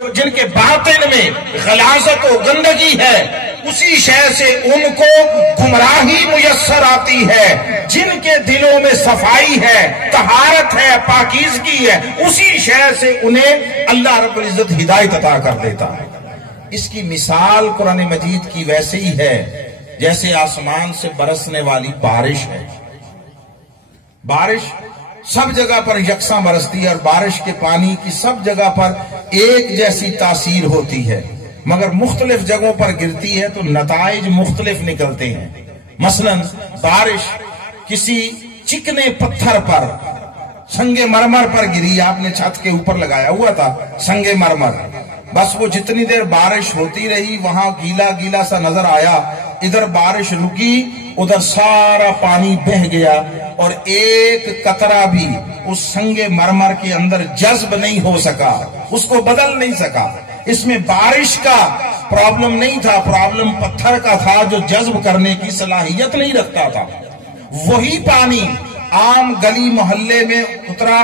جن کے باطن میں غلاظت و گندگی ہے اسی شے سے ان کو گمراہی میسر آتی ہے. جن کے دلوں میں صفائی ہے، طہارت ہے، پاکیزگی ہے، اسی شے سے انہیں اللہ رب العزت ہدایت عطا کر دیتا ہے. اس کی مثال قرآن مجید کی ویسے ہی ہے جیسے آسمان سے برسنے والی بارش ہے. بارش سب جگہ پر یکساں برستی ہے اور بارش کے پانی کی سب جگہ پر ایک جیسی تاثیر ہوتی ہے، مگر مختلف جگہوں پر گرتی ہے تو نتائج مختلف نکلتے ہیں. مثلا بارش کسی چکنے پتھر پر، سنگ مرمر پر گری، آپ نے چھت کے اوپر لگایا ہوا تھا سنگ مرمر، بس وہ جتنی دیر بارش ہوتی رہی وہاں گیلا گیلا سا نظر آیا، ادھر بارش رکی ادھر سارا پانی بہہ گیا اور ایک قطرہ بھی اس سنگ مرمر کے اندر جذب نہیں ہو سکا، اس کو بدل نہیں سکا. اس میں بارش کا پرابلم نہیں تھا، پرابلم پتھر کا تھا جو جذب کرنے کی صلاحیت نہیں رکھتا تھا. وہی پانی عام گلی محلے میں اترا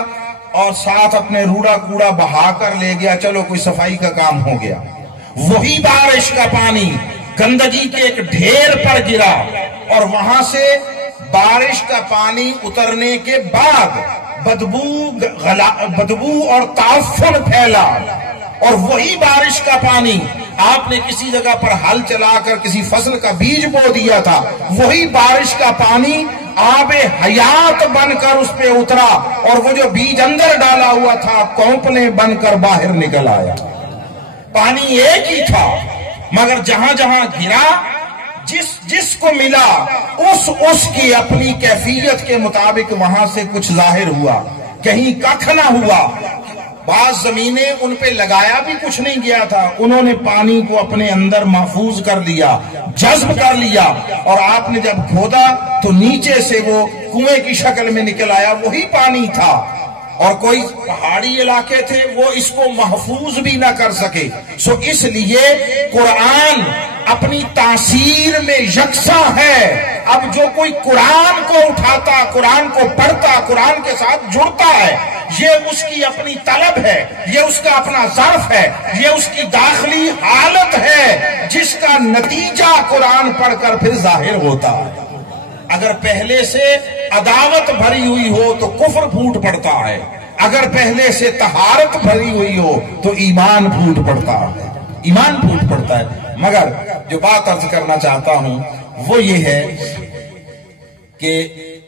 اور ساتھ اپنے روڑا کوڑا بہا کر لے گیا، چلو کوئی صفائی کا کام ہو گیا. وہی بارش کا پانی گندگی کے ایک ڈھیر پر گرا اور وہاں سے بارش کا پانی اترنے کے بعد بدبو اور تعفن پھیلا. اور وہی بارش کا پانی آپ نے کسی جگہ پر ہل چلا کر کسی فصل کا بیج بو دیا تھا، وہی بارش کا پانی آب حیات بن کر اس پہ اترا اور وہ جو بیج اندر ڈالا ہوا تھا کونپنے بن کر باہر نکل آیا. پانی ایک ہی تھا مگر جہاں جہاں گرا جس کو ملا اس کی اپنی کیفیت کے مطابق وہاں سے کچھ ظاہر ہوا، کہیں ککھ نہ ہوا. بعض زمینیں ان پہ لگایا بھی کچھ نہیں گیا تھا، انہوں نے پانی کو اپنے اندر محفوظ کر لیا، جذب کر لیا، اور آپ نے جب کھودا تو نیچے سے وہ کنویں کی شکل میں نکل آیا، وہی پانی تھا. اور کوئی پہاڑی علاقے تھے وہ اس کو محفوظ بھی نہ کر سکے. سو اس لیے قرآن اپنی تاثیر میں یکساں ہے. اب جو کوئی قرآن کو اٹھاتا، قرآن کو پڑھتا، قرآن کے ساتھ جڑتا ہے، یہ اس کی اپنی طلب ہے، یہ اس کا اپنا ظرف ہے، یہ اس کی داخلی حالت ہے جس کا نتیجہ قرآن پڑھ کر پھر ظاہر ہوتا ہے. اگر پہلے سے عداوت بھری ہوئی ہو تو کفر پھوٹ پڑتا ہے، اگر پہلے سے طہارت بھری ہوئی ہو تو ایمان پھوٹ پڑتا ہے، ایمان پھوٹ پڑتا ہے. مگر جو بات عرض کرنا چاہتا ہوں وہ یہ ہے کہ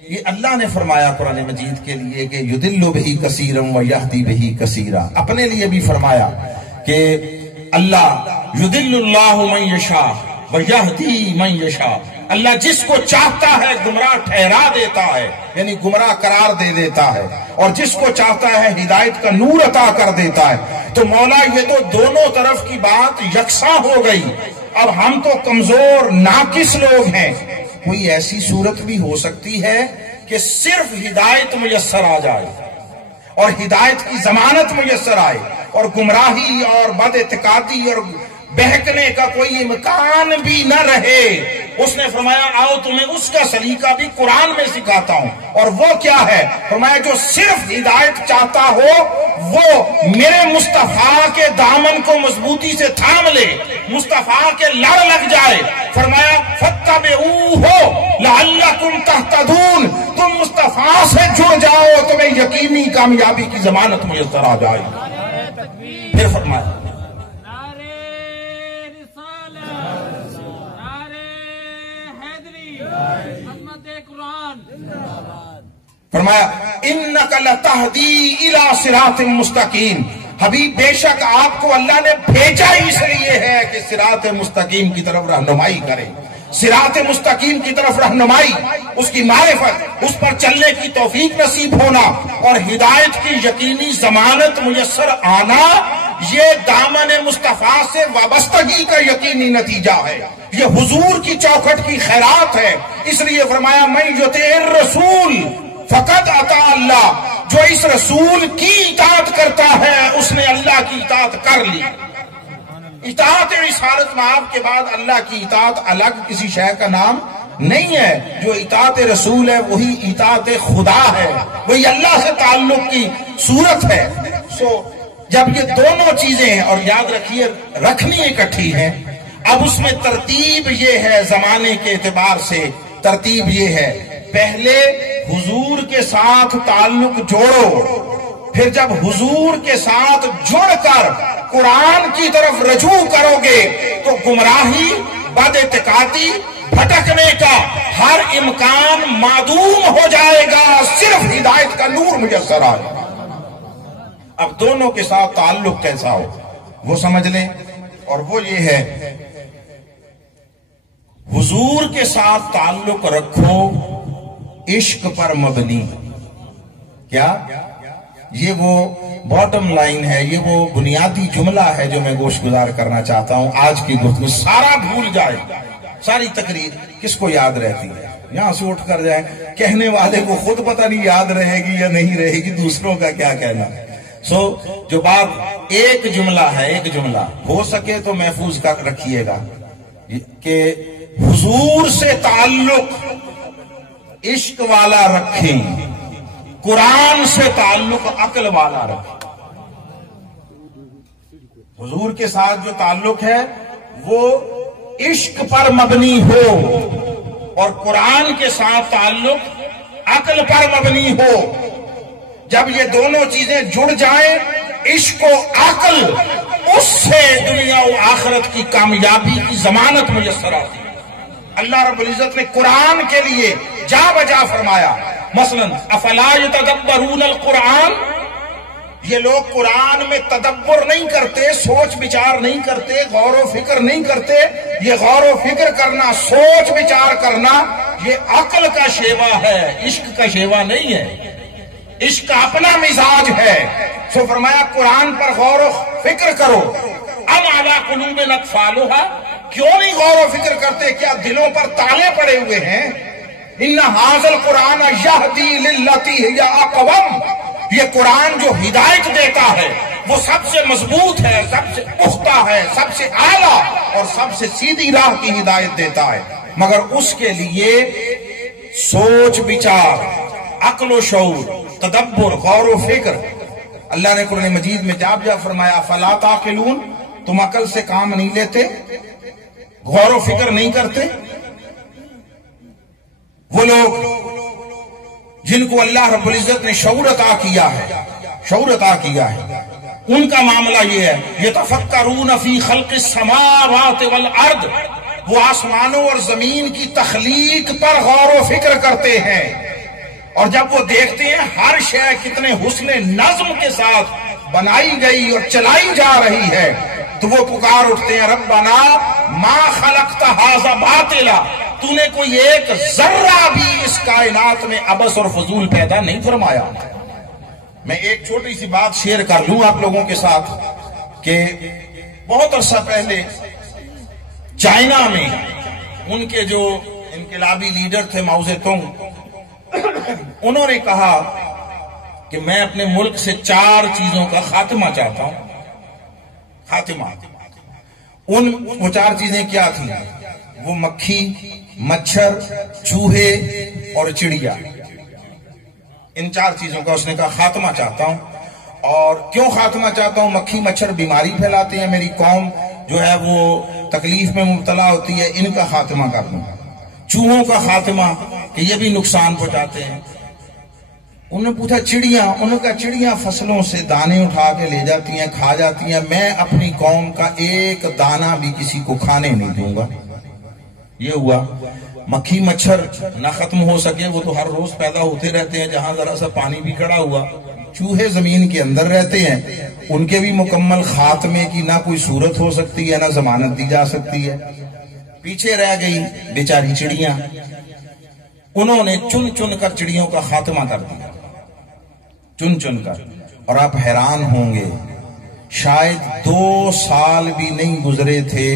یہ اللہ نے فرمایا قرآن مجید کے لیے کہ یضل بہ کثیرا ویہدی بہ کثیرا، اپنے لیے بھی فرمایا کہ اللہ یضل اللہ من یشاء ویہدی من یشاء، اللہ جس کو چاہتا ہے گمراہ ٹھہرا دیتا ہے، یعنی گمراہ قرار دے دیتا ہے، اور جس کو چاہتا ہے ہدایت کا نور عطا کر دیتا ہے. تو مولا یہ تو دونوں طرف کی بات یکساں ہو گئی. اب ہم تو کمزور ناقص لوگ ہیں، کوئی ایسی صورت بھی ہو سکتی ہے کہ صرف ہدایت میسر آ جائے اور ہدایت کی ضمانت میسر آئے اور گمراہی اور بد اعتقادی اور بہکنے کا کوئی امکان بھی نہ رہے. اس نے فرمایا آؤ تمہیں اس کا سلیقہ بھی قرآن میں سکھاتا ہوں. اور وہ کیا ہے؟ فرمایا جو صرف ہدایت چاہتا ہو وہ میرے مصطفیٰ کے دامن کو مضبوطی سے تھام لے، مصطفیٰ کے لڑ لگ جائے. فرمایا فاتبعوہ لعلکم تہتدون، تم مصطفیٰ سے جڑ جاؤ تمہیں یقینی کامیابی کی ضمانت میسر آ جائے. پھر فرمایا فرمایا انک لتہدی الی صراط مستقیم، حبیب بے شک آپ کو اللہ نے بھیجا اس لیے ہے کہ صراط مستقیم کی طرف رہنمائی کرے. صراط مستقیم کی طرف رہنمائی، اس کی معرفت، اس پر چلنے کی توفیق نصیب ہونا اور ہدایت کی یقینی ضمانت میسر آنا، یہ دامن مصطفیٰ سے وابستگی کا یقینی نتیجہ ہے، یہ حضور کی چوکھٹ کی خیرات ہے. اس لیے فرمایا من یطع الرسول فقط اطاع اللہ، جو اس رسول کی اطاعت کرتا ہے اس نے اللہ کی اطاعت کر لی. اطاعت رسالت معاف کے بعد اللہ کی اطاعت الگ کسی شے کا نام نہیں ہے. جو اطاعت رسول ہے وہی اطاعت خدا ہے، وہی اللہ سے تعلق کی صورت ہے. سو جب یہ دونوں چیزیں ہیں، اور یاد رکھیے رکھنی اکٹھی ہیں، اب اس میں ترتیب یہ ہے، زمانے کے اعتبار سے ترتیب یہ ہے، پہلے حضور کے ساتھ تعلق جوڑو، پھر جب حضور کے ساتھ جڑ کر قرآن کی طرف رجوع کرو گے تو گمراہی، بد اعتقادی، بھٹکنے کا ہر امکان معدوم ہو جائے گا، صرف ہدایت کا نور میسر آئے گا۔ اب دونوں کے ساتھ تعلق کیسا ہو وہ سمجھ لیں، اور وہ یہ ہے، حضور کے ساتھ تعلق رکھو عشق پر مبنی۔ کیا یہ وہ باٹم لائن ہے، یہ وہ بنیادی جملہ ہے جو میں گوش گزار کرنا چاہتا ہوں آج کی گفتگو۔ سارا بھول جائے، ساری تقریر کس کو یاد رہتی ہے؟ یہاں سے اٹھ کر جائیں، کہنے والے کو خود پتہ نہیں یاد رہے گی یا نہیں رہے گی، دوسروں کا کیا کہنا۔ جو بات ایک جملہ ہے، ایک جملہ ہو سکے تو محفوظ کر رکھیے گا کہ حضور سے تعلق عشق والا رکھیں، قرآن سے تعلق عقل والا رکھیں۔ حضور کے ساتھ جو تعلق ہے وہ عشق پر مبنی ہو، اور قرآن کے ساتھ تعلق عقل پر مبنی ہو۔ جب یہ دونوں چیزیں جڑ جائیں، عشق و عقل، اس سے دنیا و آخرت کی کامیابی کی ضمانت میسر آتی ہے۔ اللہ رب العزت نے قرآن کے لیے جا بجا فرمایا، مثلا افلا یتدبرون القرآن، یہ لوگ قرآن میں تدبر نہیں کرتے، سوچ بچار نہیں کرتے، غور و فکر نہیں کرتے۔ یہ غور و فکر کرنا، سوچ بچار کرنا، یہ عقل کا شیوا ہے، عشق کا شیوا نہیں ہے۔ عشق کا اپنا مزاج ہے، سو فرمایا قرآن پر غور و فکر کرو۔ ام علی قلوب اقفالھا، کیوں نہیں غور و فکر کرتے؟ کیا دلوں پر تالے پڑے ہوئے ہیں؟ ان ھذا القرآن یہدی للتی ہی اقوم، یہ قرآن جو ہدایت دیتا ہے وہ سب سے مضبوط ہے، سب سے پختہ ہے، سب سے اعلیٰ اور سب سے سیدھی راہ کی ہدایت دیتا ہے، مگر اس کے لیے سوچ بچار، عقل و شعور، تدبر، غور و فکر۔ اللہ نے قرآن مجید میں جاب جا فرمایا فلا تعقلون، تم عقل سے کام نہیں لیتے، غور و فکر نہیں کرتے۔ وہ لوگ جن کو اللہ رب العزت نے شعور عطا کیا ہے، شعور عطا کیا ہے، ان کا معاملہ یہ ہے، یتفکرون فی خلق السماوات والارض، وہ آسمانوں اور زمین کی تخلیق پر غور و فکر کرتے ہیں، اور جب وہ دیکھتے ہیں ہر شے کتنے حسن نظم کے ساتھ بنائی گئی اور چلائی جا رہی ہے، تو وہ پکار اٹھتے ہیں ربنا ما خلقت ھذا باطلا، تو نے کوئی ایک ذرہ بھی اس کائنات میں عبث اور فضول پیدا نہیں فرمایا۔ میں ایک چھوٹی سی بات شیئر کر لوں آپ لوگوں کے ساتھ کہ بہت عرصہ پہلے چائنا میں ان کے جو انقلابی لیڈر تھے ماؤ زے تونگ، انہوں نے کہا کہ میں اپنے ملک سے 4 چیزوں کا خاتمہ چاہتا ہوں۔ خاتمہ، وہ 4 چیزیں کیا تھیں؟ وہ مکھی، مچھر، چوہے اور چڑیا، ان 4 چیزوں کا اس نے کہا خاتمہ چاہتا ہوں۔ اور کیوں خاتمہ چاہتا ہوں؟ مکھی مچھر بیماری پھیلاتے ہیں، میری قوم جو ہے وہ تکلیف میں مبتلا ہوتی ہے، ان کا خاتمہ کر دوں۔ چوہوں کا خاتمہ کہ یہ بھی نقصان پہنچاتے ہیں۔ انہوں نے پوچھا چڑیاں، انہوں نے کہا چڑیاں فصلوں سے دانے اٹھا کے لے جاتی ہیں، کھا جاتی ہیں، میں اپنی قوم کا ایک دانہ بھی کسی کو کھانے نہیں دوں گا۔ یہ ہوا۔ مکھی مچھر نہ ختم ہو سکے، وہ تو ہر روز پیدا ہوتے رہتے ہیں، جہاں ذرا سا پانی بھی کھڑا ہوا۔ چوہے زمین کے اندر رہتے ہیں، ان کے بھی مکمل خاتمے کی نہ کوئی صورت ہو سکتی ہے، نہ ضمانت دی جا سکتی ہے۔ پیچھے رہ گئی بیچاری چڑیاں، انہوں نے چن چن کر چڑیوں کا خاتمہ کر دیا، چن چن کر۔ اور آپ حیران ہوں گے، شاید 2 سال بھی نہیں گزرے تھے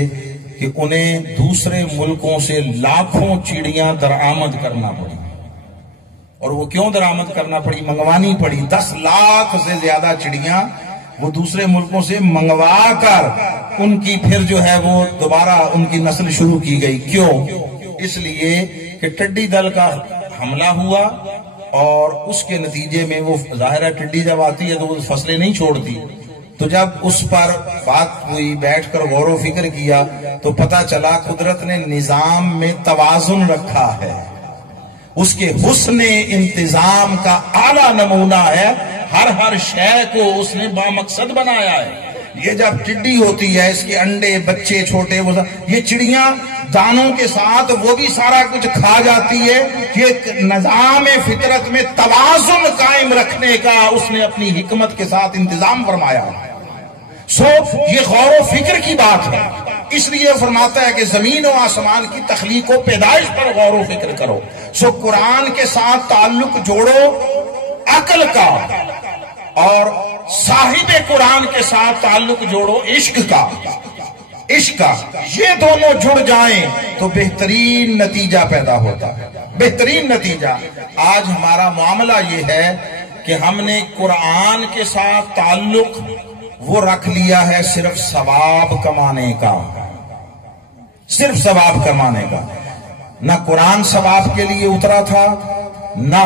کہ انہیں دوسرے ملکوں سے لاکھوں چڑیاں درآمد کرنا پڑی۔ اور وہ کیوں درآمد کرنا پڑی؟ منگوانی پڑی۔ 10 لاکھ سے زیادہ چڑیاں وہ دوسرے ملکوں سے منگوا کر ان کی پھر جو ہے وہ دوبارہ ان کی نسل شروع کی گئی۔ کیوں؟ اس لیے کہ ٹڈی دل کا حملہ ہوا، اور اس کے نتیجے میں وہ ظاہر ہے ٹڈی جب آتی ہے تو وہ فصلیں نہیں چھوڑتی، تو جب اس پر بات ہوئی، بیٹھ کر غور و فکر کیا، تو پتہ چلا قدرت نے نظام میں توازن رکھا ہے، اس کے حسن انتظام کا اعلیٰ نمونہ ہے، ہر شے کو اس نے بامقصد بنایا ہے۔ یہ جب ٹڈی ہوتی ہے، اس کے انڈے بچے چھوٹے، یہ چڑیاں دانوں کے ساتھ وہ بھی سارا کچھ کھا جاتی ہے، یہ نظام فطرت میں توازن قائم رکھنے کا اس نے اپنی حکمت کے ساتھ انتظام فرمایا ہے۔ یہ غور و فکر کی بات ہے، اس لیے فرماتا ہے کہ زمین و آسمان کی تخلیق و پیدائش پر غور و فکر کرو۔ قرآن کے ساتھ تعلق جوڑو عقل کا، اور صاحب قرآن کے ساتھ تعلق جوڑو عشق کا۔ یہ دونوں جڑ جائیں تو بہترین نتیجہ پیدا ہوتا ہے، بہترین نتیجہ۔ آج ہمارا معاملہ یہ ہے کہ ہم نے قرآن کے ساتھ تعلق وہ رکھ لیا ہے صرف ثواب کمانے کا، صرف ثواب کمانے کا۔ نہ قرآن ثواب کے لیے اترا تھا، نہ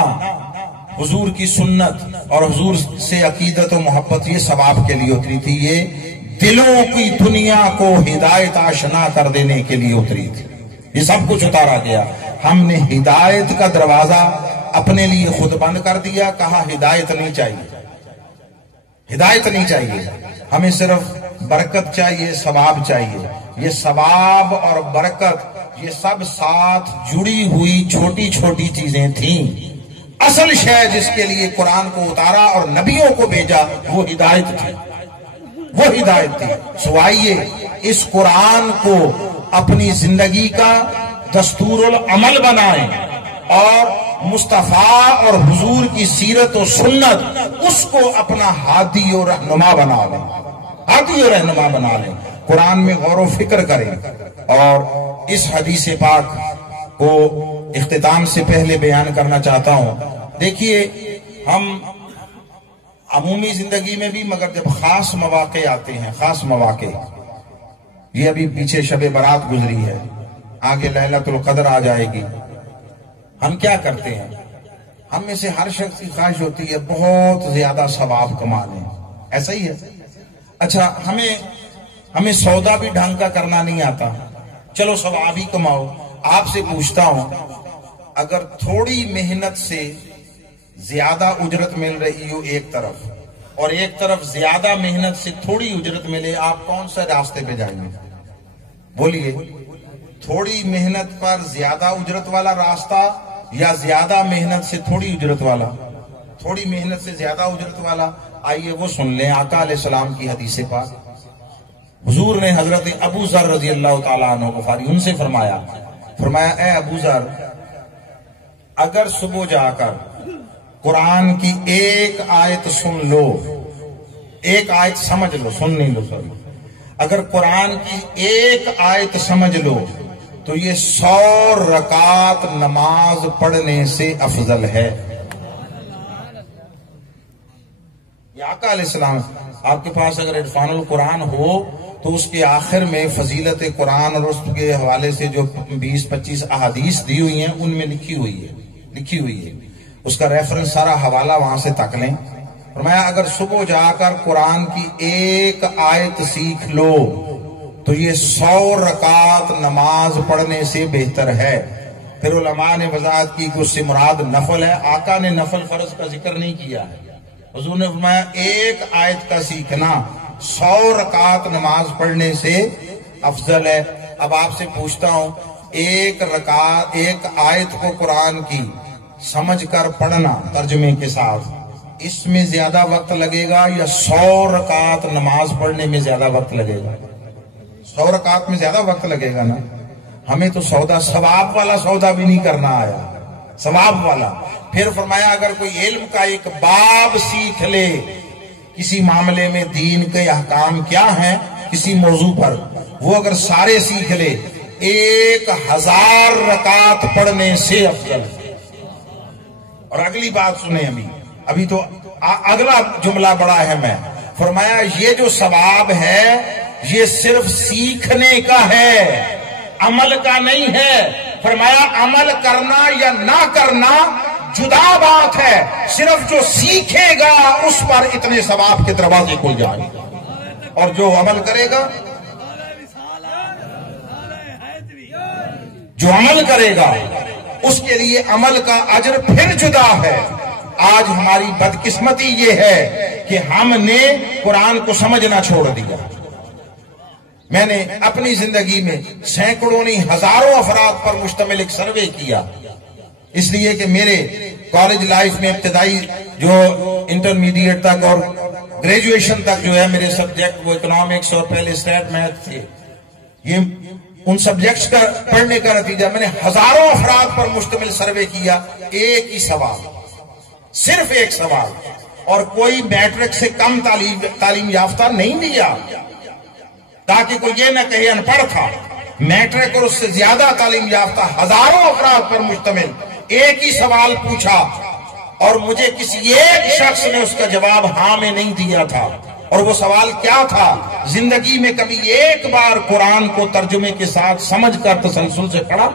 حضور کی سنت اور حضور سے عقیدت و محبت یہ ثواب کے لیے اتری تھی، یہ دلوں کی دنیا کو ہدایت آشنا کر دینے کے لیے اتری تھی۔ یہ سب کچھ اتارا گیا۔ ہم نے ہدایت کا دروازہ اپنے لیے خود بند کر دیا، کہا ہدایت نہیں چاہیے، ہدایت نہیں چاہیے، ہمیں صرف برکت چاہیے، ثواب چاہیے۔ یہ ثواب اور برکت یہ سب ساتھ جڑی ہوئی چھوٹی چھوٹی چیزیں تھیں۔ اصل شے جس کے لیے قرآن کو اتارا اور نبیوں کو بھیجا وہ ہدایت تھی، وہ ہدایت تھی۔ سو آئیے اس قرآن کو اپنی زندگی کا دستور العمل بنائیں، اور مصطفیٰ اور حضور کی سیرت و سنت اس کو اپنا ہادی و رہنما بنا لیں، ہادی و رہنما بنا لیں۔ قرآن میں غور و فکر کریں۔ اور اس حدیث پاک کو اختتام سے پہلے بیان کرنا چاہتا ہوں۔ دیکھیے، ہم عمومی زندگی میں بھی، مگر جب خاص مواقع آتے ہیں، خاص مواقع، یہ ابھی پیچھے شب برات گزری ہے، آگے لیلۃ القدر آ جائے گی، ہم کیا کرتے ہیں؟ ہم میں سے ہر شخص کی خواہش ہوتی ہے بہت زیادہ ثواب کما لیں، ایسا ہی ہے۔ اچھا، ہمیں سودا بھی ڈھنگ کا کرنا نہیں آتا، چلو ثواب ہی کماؤ۔ آپ سے پوچھتا ہوں، اگر تھوڑی محنت سے زیادہ اجرت مل رہی ہو ایک طرف، اور ایک طرف زیادہ محنت سے تھوڑی اجرت ملے، آپ کون سا راستے پہ جائیں گے؟ بولیے، تھوڑی محنت پر زیادہ اجرت والا راستہ یا زیادہ محنت سے تھوڑی اجرت والا؟ تھوڑی محنت سے زیادہ اجرت والا۔ آئیے وہ سن لیں آقا علیہ السلام کی حدیث پاک۔ حضور نے حضرت ابو ذر رضی اللہ تعالیٰ عنہ بخاری ان سے فرمایا اے ابو ذر، اگر صبح جا کر قرآن کی ایک آیت سن لو، ایک آیت سمجھ لو، سن نہیں لو سوری، اگر قرآن کی ایک آیت سمجھ لو تو یہ 100 رکعت نماز پڑھنے سے افضل ہے۔ یہ آقا علیہ السلام، آپ کے پاس اگر عرفان القرآن ہو تو اس کے آخر میں فضیلت قرآن اور اس کے حوالے سے جو 20-25 احادیث دی ہوئی ہیں ان میں لکھی ہوئی ہے، اس کا ریفرنس سارا حوالہ وہاں سے تک لیں۔ فرمایا اگر صبح جا کر قرآن کی ایک آیت سیکھ لو تو یہ 100 رکعت نماز پڑھنے سے بہتر ہے۔ پھر علماء نے وضاحت کی کہ اس سے مراد نفل ہے، آقا نے نفل فرض کا ذکر نہیں کیا ہے۔ حضور نے فرمایا ایک آیت کا سیکھنا 100 رکعت نماز پڑھنے سے افضل ہے۔ اب آپ سے پوچھتا ہوں، ایک آیت کو قرآن کی سمجھ کر پڑھنا ترجمے کے ساتھ، اس میں زیادہ وقت لگے گا یا 100 رکعت نماز پڑھنے میں زیادہ وقت لگے گا؟ 100 رکعت میں زیادہ وقت لگے گا نا۔ ہمیں تو ثواب والا سودا بھی نہیں کرنا آیا، ثواب والا۔ پھر فرمایا اگر کوئی علم کا ایک باب سیکھ لے، کسی معاملے میں دین کے احکام کیا ہیں کسی موضوع پر، وہ اگر سارے سیکھ لے 1000 رکعت پڑھنے سے افضل۔ اور اگلی بات سنیں، ابھی تو اگلا جملہ بڑا اہم ہے۔ فرمایا یہ جو ثواب ہے یہ صرف سیکھنے کا ہے، عمل کا نہیں ہے۔ فرمایا عمل کرنا یا نہ کرنا جدا بات ہے، صرف جو سیکھے گا اس پر اتنے ثواب کے دروازے کھل جائیں گے۔ اور جو عمل کرے گا، جو عمل کرے گا اس کے لیے عمل کا اجر پھر جدا ہے۔ آج ہماری بدقسمتی یہ ہے کہ ہم نے قرآن کو سمجھنا چھوڑ دیا۔ میں نے اپنی زندگی میں سینکڑوں نہیں ہزاروں افراد پر مشتمل ایک سروے کیا، اس لیے کہ میرے کالج لائف میں ابتدائی جو انٹرمیڈیٹ تک اور گریجویشن تک جو ہے میرے سبجیکٹ وہ اکنامکس اور پہلے اسٹیٹ میتھ تھے، یہ ان سبجیکٹس کا پڑھنے کا نتیجہ میں نے ہزاروں افراد پر مشتمل سروے کیا، ایک ہی سوال، صرف ایک سوال، اور کوئی میٹرک سے کم تعلیم یافتہ نہیں دیا تاکہ کوئی یہ نہ کہے ان پڑھ تھا۔ میٹرک اور اس سے زیادہ تعلیم یافتہ ہزاروں افراد پر مشتمل ایک ہی سوال پوچھا، اور مجھے کسی ایک شخص نے اس کا جواب ہاں میں نہیں دیا تھا۔ اور وہ سوال کیا تھا؟ زندگی میں کبھی ایک بار قرآن کو ترجمے کے ساتھ سمجھ کر تسلسل سے پڑھا؟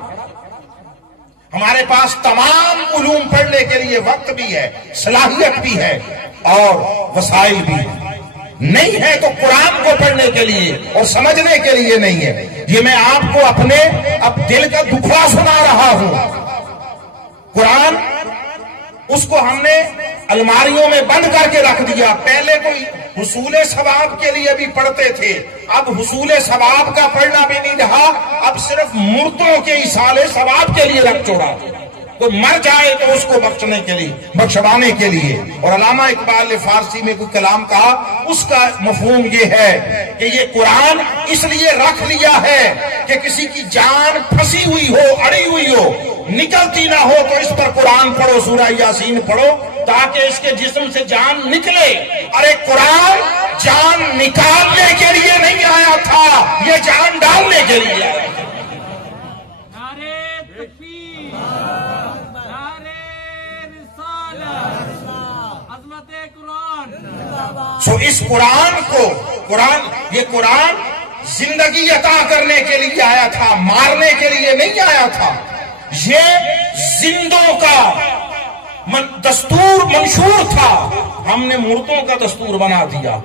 ہمارے پاس تمام علوم پڑھنے کے لیے وقت بھی ہے، صلاحیت بھی ہے اور وسائل بھی نہیں ہے، تو قرآن کو پڑھنے کے لیے اور سمجھنے کے لیے نہیں ہے۔ یہ میں آپ کو اپنے دل کا دکھڑا سنا رہا ہوں۔ قرآن اس کو ہم نے الماریوں میں بند کر کے رکھ دیا۔ پہلے کوئی حصول ثواب کے لیے بھی پڑھتے تھے، اب حصول ثواب کا پڑھنا بھی نہیں رہا، اب صرف مردوں کے ایصال ثواب کے لیے رکھ چھوڑا۔ کوئی مر جائے تو اس کو بخشنے کے لیے، بخشوانے کے لیے۔ اور علامہ اقبال نے فارسی میں کوئی کلام کہا، اس کا مفہوم یہ ہے کہ یہ قرآن اس لیے رکھ لیا ہے کہ کسی کی جان پھنسی ہوئی ہو، اڑی ہوئی ہو، نکلتی نہ ہو، تو اس پر قرآن پڑھو، سورہ یاسین پڑھو، تاکہ اس کے جسم سے جان نکلے۔ ارے قرآن جان نکالنے کے لیے نہیں آیا تھا، یہ جان ڈالنے کے لیے آیا تھا۔ سو اس قرآن کو یہ قرآن زندگی عطا کرنے کے لیے آیا تھا، مارنے کے لیے نہیں آیا تھا۔ یہ زندوں کا دستور منشور تھا، ہم نے مردوں کا دستور بنا دیا۔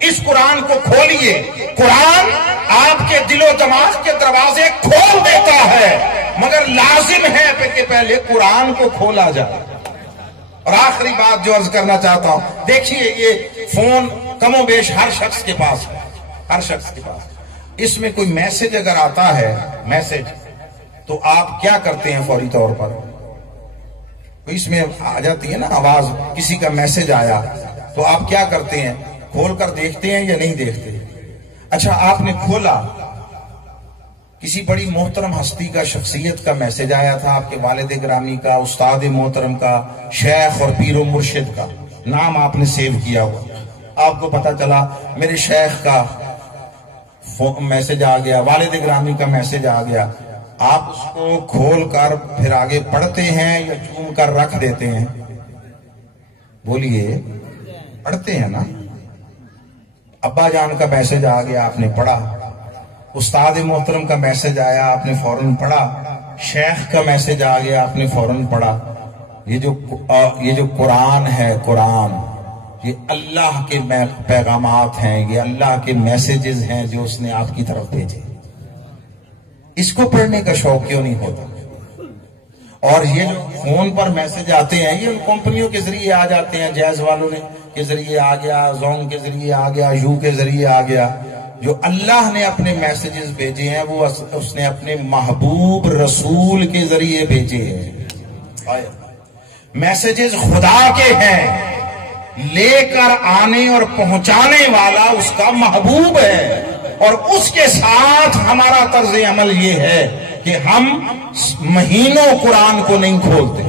اس قرآن کو کھولیے، قرآن آپ کے دل و دماغ کے دروازے کھول دیتا ہے، مگر لازم ہے کہ پہلے قرآن کو کھولا جائے۔ اور آخری بات جو عرض کرنا چاہتا ہوں، دیکھیے یہ فون کم و بیش ہر شخص کے پاس ہے، ہر شخص کے پاس۔ اس میں کوئی میسج اگر آتا ہے، میسج، تو آپ کیا کرتے ہیں فوری طور پر؟ اس میں آ جاتی ہے نا آواز، کسی کا میسج آیا تو آپ کیا کرتے ہیں؟ کھول کر دیکھتے ہیں یا نہیں دیکھتے؟ اچھا، آپ نے کھولا، کسی بڑی محترم ہستی کا، شخصیت کا میسج آیا تھا، آپ کے والد گرامی کا، استاد محترم کا، شیخ اور پیر و مرشد کا نام آپ نے سیو کیا ہوا۔ آپ کو پتا چلا میرے شیخ کا میسج آ گیا، والد گرامی کا میسج آ گیا، آپ اس کو کھول کر پھر آگے پڑھتے ہیں یا چوم کر رکھ دیتے ہیں؟ بولیے، پڑھتے ہیں نا؟ ابا جان کا میسج آ گیا، آپ نے پڑھا، استاد محترم کا میسج آیا، آپ نے فوراً پڑھا، شیخ کا میسج آ گیا، آپ نے فوراً پڑھا۔ یہ جو قرآن ہے، قرآن یہ اللہ کے پیغامات ہیں، یہ اللہ کے میسیجز ہیں جو اس نے آپ کی طرف بھیجے۔ اس کو پڑھنے کا شوق کیوں نہیں ہوتا؟ اور یہ جو فون پر میسج آتے ہیں، یہ ان کمپنیوں کے ذریعے آ جاتے ہیں، جیز والوں نے کے ذریعے آ گیا، زون کے ذریعے آ گیا، یو کے ذریعے آ گیا۔ جو اللہ نے اپنے میسیجز بھیجے ہیں وہ اس نے اپنے محبوب رسول کے ذریعے بھیجے ہیں۔ میسیجز خدا کے ہیں، لے کر آنے اور پہنچانے والا اس کا محبوب ہے، اور اس کے ساتھ ہمارا طرز عمل یہ ہے کہ ہم مہینوں قرآن کو نہیں کھولتے۔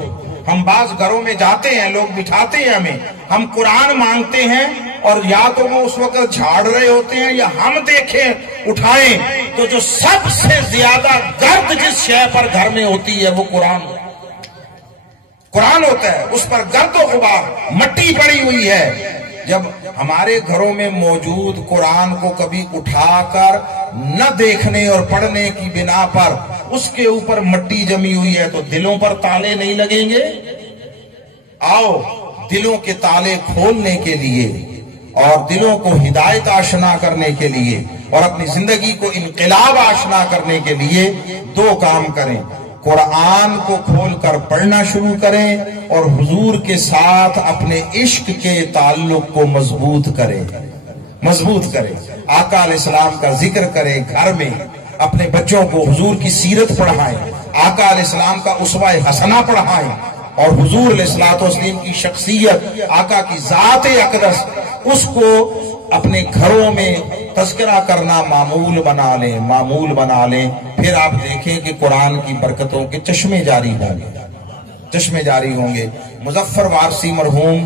ہم بعض گھروں میں جاتے ہیں، لوگ بٹھاتے ہیں ہمیں، ہم قرآن مانگتے ہیں، اور یا تو وہ اس وقت جھاڑ رہے ہوتے ہیں یا ہم دیکھیں اٹھائیں تو جو سب سے زیادہ گرد جس شے پر گھر میں ہوتی ہے وہ قرآن ہوتا ہے، اس پر گرد و غبار، مٹی پڑی ہوئی ہے۔ جب ہمارے گھروں میں موجود قرآن کو کبھی اٹھا کر نہ دیکھنے اور پڑھنے کی بنا پر اس کے اوپر مٹی جمی ہوئی ہے تو دلوں پر تالے نہیں لگیں گے؟ آؤ دلوں کے تالے کھولنے کے لیے اور دلوں کو ہدایت آشنا کرنے کے لیے اور اپنی زندگی کو انقلاب آشنا کرنے کے لیے دو کام کریں. قرآن کو کھول کر پڑھنا شروع کریں اور حضور کے ساتھ اپنے عشق کے تعلق کو مضبوط کریں. آقا علیہ السلام کا ذکر کریں گھر میں، اپنے بچوں کو حضور کی سیرت پڑھائیں، آقا علیہ السلام کا اسوہ حسنہ پڑھائیں اور حضور علیہ السلام کی شخصیت، آقا کی ذات اقدس، اس کو اپنے گھروں میں تذکرہ کرنا معمول بنا لیں. پھر آپ دیکھیں کہ قرآن کی برکتوں کے چشمے جاری ہوں گے. مظفر وارسی مرحوم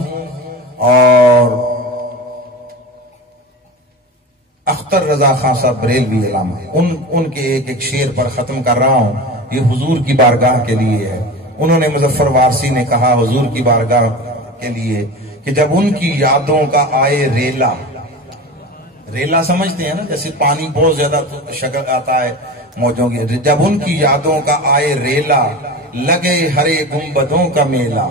اور اختر رضا خان صاحب بریلوی علامہ، ان کے ایک شعر پر ختم کر رہا ہوں. یہ حضور کی بارگاہ کے لیے ہے. انہوں نے مظفر وارسی نے کہا حضور کی بارگاہ کے لیے کہ جب ان کی یادوں کا آئے ریلا سمجھتے ہیں نا، جیسے پانی بہت زیادہ شکل آتا ہے موجوں کی، جب ان کی یادوں کا آئے ریلا لگے ہرے گنبدوں کا میلہ،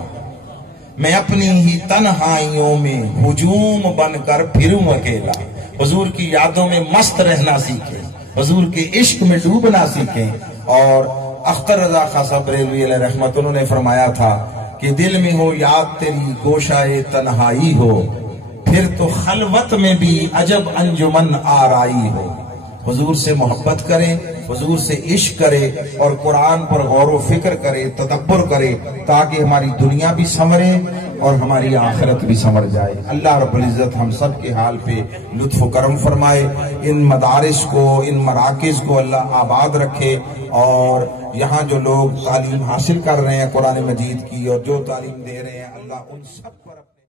میں اپنی ہی تنہائیوں میں ہجوم بن کر پھروں اکیلا. حضور کی یادوں میں مست رہنا سیکھیں، حضور کے عشق میں ڈوبنا سیکھیں. اور اختر رضا خان صاحب بریلوی علیہ رحمت، انہوں نے فرمایا تھا کہ دل میں ہو یاد تیری گوشائے تنہائی ہو، پھر تو خلوت میں بھی عجب انجمن آرائی ہو. حضور سے محبت کریں، حضور سے عشق کرے اور قرآن پر غور و فکر کرے، تدبر کرے، تاکہ ہماری دنیا بھی سنورے اور ہماری آخرت بھی سنور جائے. اللہ رب العزت ہم سب کے حال پہ لطف و کرم فرمائے. ان مدارس کو، ان مراکز کو اللہ آباد رکھے، اور یہاں جو لوگ تعلیم حاصل کر رہے ہیں قرآن مجید کی اور جو تعلیم دے رہے ہیں، اللہ ان سب